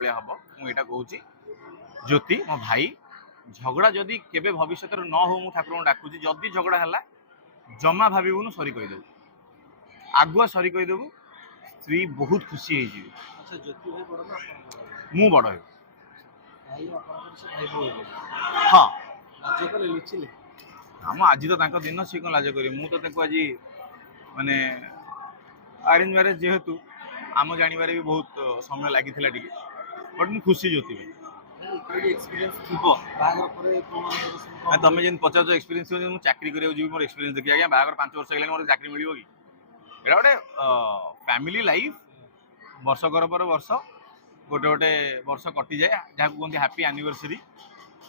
भाया हम मुझा कहूँ ज्योति मो भाई झगड़ा जदि केबे भविष्य न हो मु ठाकुर डाकुची जदि झगड़ा है जमा भावुन सरी कहीदेव आगुआ सरी कहीदेवु स्त्री बहुत खुशी हो अच्छा ज्योति भाई बड़ ना मु बड़ है भाई आपन से भाई बोल हाँ आज कल लुचिले हम आज तो दिन सी कौन लाज करी मु तो आज माने अरेंज मैरेज जेहेतु आम जानवर भी बहुत समय लगी बट मु खुशी ज्योति भाई एक्सपीरियंस थिबो बागर परे तुम जेन पचार एक्सपीरियंस मुझे चाकरी करिया जी मोर एक्सपीरियंस देखिए आज्ञा बाहर 5 वर्ष है मोर चाकरी मिल कि एटा गोटे फैमिली लाइफ वर्षकर पर वर्ष गोटे गोटे वर्ष कटि जाए जहाँ कहते हैप्पी एनिवर्सरी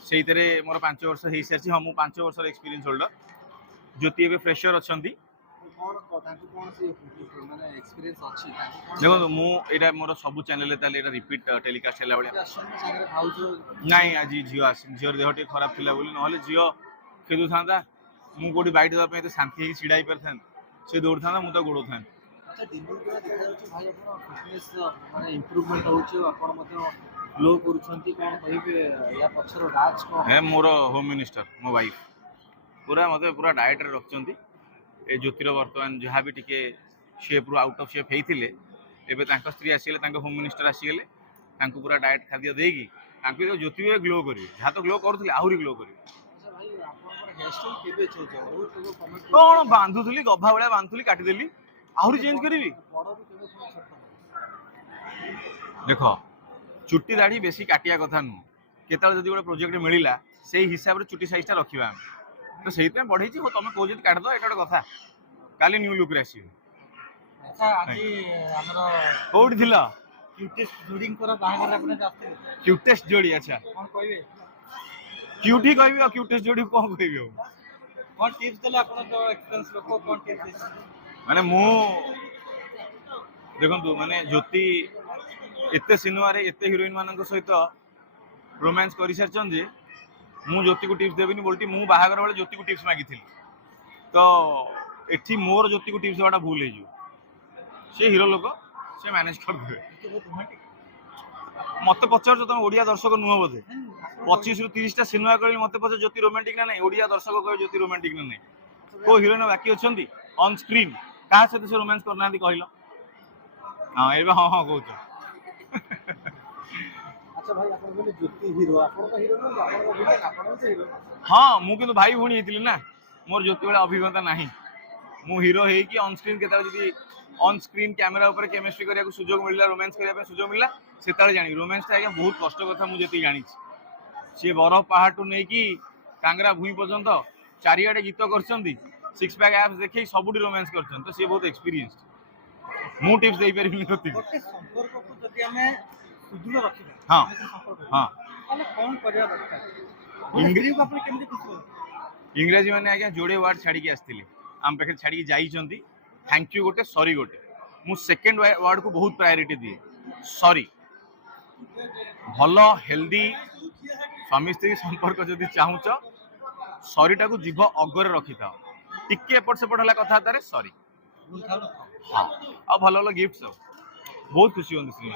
से मोर 5 वर्ष हो सारी हाँ मुझे 5 वर्ष एक्सपीरियंस होल्डर ज्योति एवं फ्रेशर अच्छा देखो मुझे मोर सब चैनल रिपीट टेलीकास्ट है नाई आज झील झीर देह टे खराब थी ना झील खेदु था मुझे कौटी बैठ देवाई शांति छिड़ा पारि था सी दौड़ था मुझे गोड़ था मोर होम मिनिस्टर मो वाइफ पूरा मत पूरा डाएट रखिंट ए ज्योतिर बर्तमान जहाँ भी टिके शेप रु आउट ऑफ शेप होते एवं स्त्री आसीगले होम मिनिस्टर आसीगले पूरा डाएट खाद्य देकी ज्योति भी ग्लो करेंगे जहाँ तो ग्लो करुले आहरी ग्लो करेंगे कौन बांधुली गभा भाया बांधुली काटिदेली आहरी चेंज करी देख चुट्टी दाढ़ी बेसी काटिया कथा नुह केतल जदि गोटे प्रोजेक्ट मिलला से हिसाब से चुट्टी साइज टा रखा तो से बढ़े तुम कौ काटिद एटा गोटे कथा काली न्यू लुक आस कौटी क्यूटेस्ट जोड़ी अच्छा क्यूटी कह क्यूटेस्ट जोड़ी कौन कह माने मु देखु माने ज्योति एते सिनेमा रे एते हीरोइन मान सहित रोमांस कर सारी जे मु ज्योति को टिप्स देविनी बोलती मु बाहागर बेले ज्योति को टिप्स मागी तो एठी मोर ज्योति को टिप्स देवाटा भूल हो सी हीरो लोक से मैनेज कर दे मत पचार तुम ओडिया दर्शक नुह बोधे 25 ରୁ 30 टा सिनेमा कर मत पचार ज्योति रोमांटिक ना नहीं ओडिया दर्शक कहे ज्योति रोमांटिक ना नहीं को हीरोइन बाकी अच्छा ऑन स्क्रीन क्या सहित से रोमांस करना कहल हाँ ये हाँ हाँ कौच हाँ मुझे भाई भूणी होती ना मोर ज्योति वाला अभिज्ञता ना मु हीरो होगी ऑन स्क्रीन के ऑन स्क्रीन कैमेरा ऊपर केमिस्ट्री करने को सुजोग मिलला रोमांस करने सुजोग मिलला से जानी रोमांस आज्ञा बहुत कष्ट कथा मुझे जानी सी बरफ पहाड़ टू नहीं कि कांगरा भूई पर्यंत चारिआडे गीत कर सिक्स पैक एप्स देखे सबुठी रोमांस कर तो सी बहुत एक्सपीरियंस मु टिप्स दे पारि हाँ हाँ इंग्राजी मैंने आज्ञा जोड़े वर्ड छाड़ी आसती आम पाखे छाड़ी जाइए थैंक यू गोटे सॉरी गोटे मु सेकेंड वर्ड को बहुत प्रायोरिटी दिए सॉरी भल हेल्दी स्वामी स्त्री संपर्क जदि चाहूच सॉरी टा को जीभ अगरे रखी था टिके एपट सेपट है कथा सॉरी हाँ आ भल भल गिफ्ट सब बहुत खुशी होती श्री